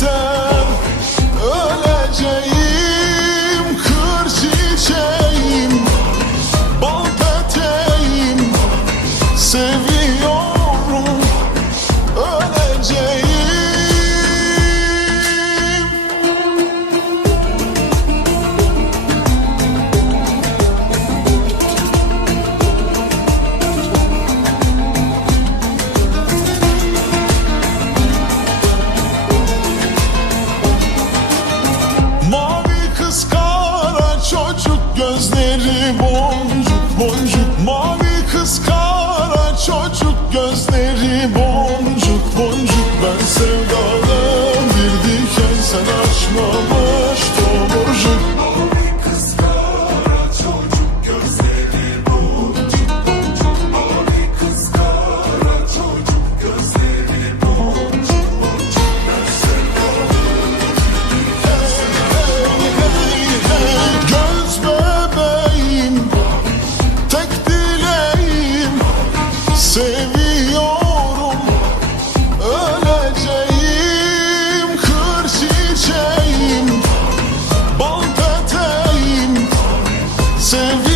sensizlikten öleceğim kır çiçeğim bal peteğim seviyorum gözleri boncuk boncuk. Mavi kız kara çocuk gözleri boncuk boncuk. Ben sevdalı bir diken sen açma Savior.